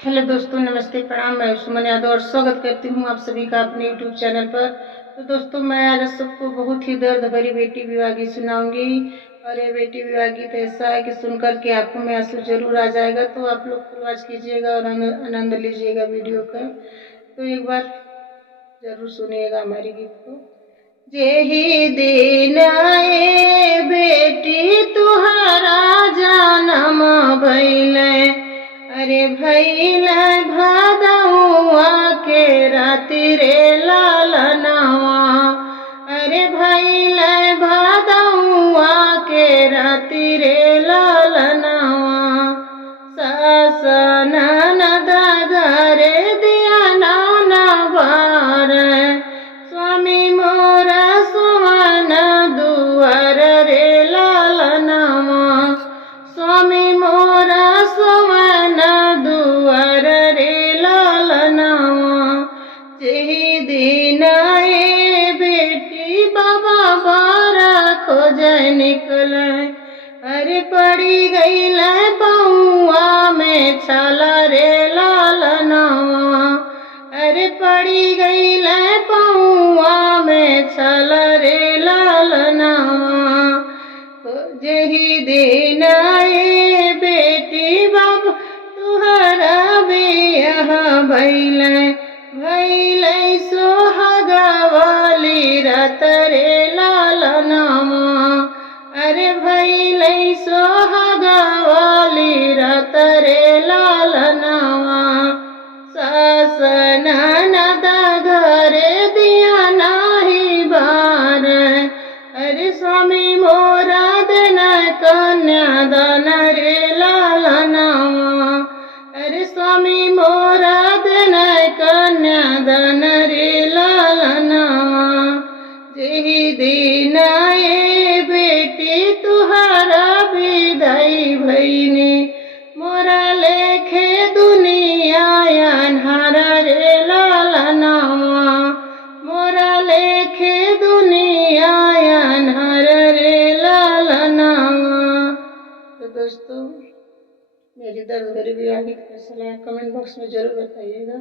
Hello दोस्तों, नमस्ते, प्रणाम। मैं सुमन यादव और स्वागत करती हूँ आप सभी का अपने यूट्यूब चैनल पर। तो दोस्तों, मैं आज सबको बहुत ही दर्द भरी बेटी विवाह गीत सुनाऊंगी। और ये बेटी विवाह गीत ऐसा है कि सुनकर के आंखों में आंसू जरूर आ जाएगा। तो आप लोग फुल वॉच कीजिएगा और आनंद लीजिएगा वीडियो का। तो एक बार जरूर सुनिएगा हमारी गीत को। जेही दिन आए बेटी तुहारा जानम भइले, अरे भइले भादउआ के राति रे लालनवा। अरे भइले भादउआ के राति रे लालनवा। सास ननद घरे दिया नाना बार, स्वामी मोरा सुवन दुआर रे लालनवा। स्वामी मोरा सुवन दुआर रे लालनवा। जेही दिन आए बेटी बाबा बारा खोजे निकले, अरे पड़ी गई पौआ में छाला रे लालनवा। अरे पड़ी गई पौआ में छाला रे लालनवा। जेही दिन आए बेटी बाबा तुहरा बियाह भइले, भइले सोहागवाली रात रे लालनवा। अरे भइले सोहागवाली रात रे लालनवा। सास ननद घरे दिया नाही बार, अरे स्वामी मोरा देना कन्यादान रे लालनवा। अरे स्वामी मोरा देना कन्यादान रे लालनवा। जेही दिन आए बेटी तुहारा विदाई भइने, मोरा लेखे दुनिया अन्हारा रे लालनवा। मोरा लेखे दुनिया अन्हारा रे लालनवा। तो दोस्तों, मेरी दर्द भरी विवाह गीत कैसा लगा कमेंट बॉक्स में जरूर बताइएगा।